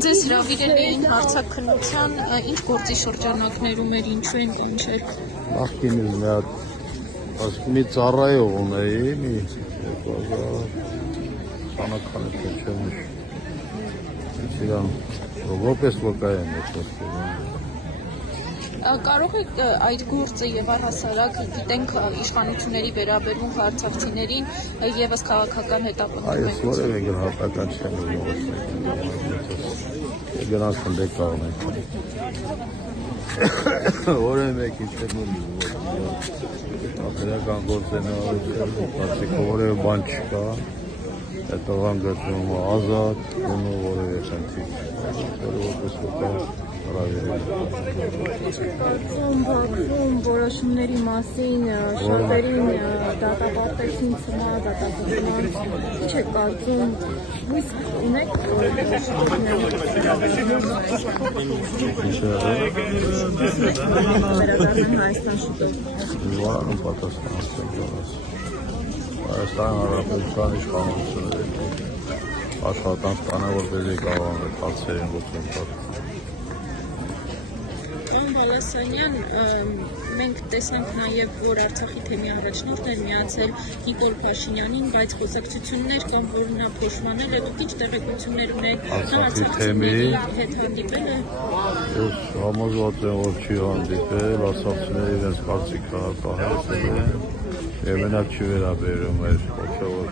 Երբ ձեզ հրավիրել էին հարցաքննության, ինչ գործի շրջանակներում էր, ինչու են կանչել։ Նախկինից մի հատ մի ծառայող ունեի, մի 2020 չեմ իրան որպես վկայեմ Կարող եք այդ գործը եւ առհասարակ գիտենք իշխանությունների վերաբերում հարցակցիներին եւս քաղաքական հետապնդում Այս որևէ գնահատական չեմ գնաց խնդեք կաղնեք որևէ մեկի չեմ ապերական գործ են բացիկ որևէ բան չկա այդ տղան գծում ազատ ունու որևէ խնդիր որպես վկա Բաքվում որոշումների մասին շատերին դատապարտեցին ցմահ դատապարտման ինչ է կարծում հույս ունեք Հայաստան շուտով Իվանում պատասխանատու Հայաստան Հանրապետության իշխանությունները աշխատանք տանը որպեսզի կարողանան հարցերին լուծում տալ Պարոն Բալասանյան, մենք տեսանք նաև, որ Արցախի թեմի առաջնորդն էր միացել Նիկոլ Փաշինյանին, բայց խոսակցություններ կան, որ նա փոշմանել է, դուք ինչ տեղեկություններ ունեք, նա արցախցիների հետ հանդիպել է։ Ես համոզված եմ, որ չի հանդիպել, արցախցիները իրենց կարծիքը արտահայտել են եւ մենակ չի վերաբերում մեր հոգեվոր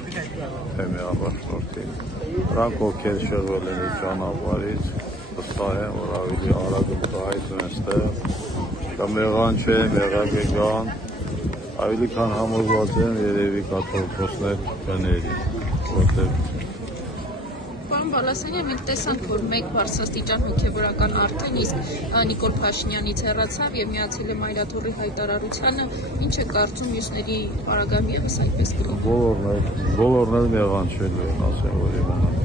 թեմի առաջնորդին։ Նրանք ովքեր շեղվել են իր ճանապարհից վստահ եմ, որ ավելի արագ կհայտնեն այստեղ, կամ եղան չէ, մեղակ եկան, ավելի քան համոզված եմ երևի կաթողիկոսներ կների, որտեղ Պարոն Բալասանյան, մենք տեսանք, որ մեկ բարձրաստիճան հոգևորական արդեն իսկ Նիկոլ Փաշինյանից հեռացավ եւ միացել է Մայրաթորի հայտարարությանը, ինչ է կարծում մյուսների պարագայում եւս այդպես կլինի։ Բոլորն էլ մեղանչելու են, ասեմ, որ իմանան։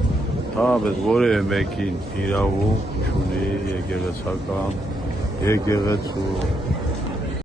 Թամապես որևէ մեկին իրավունք չունի եկեղեցական, եկեղեցու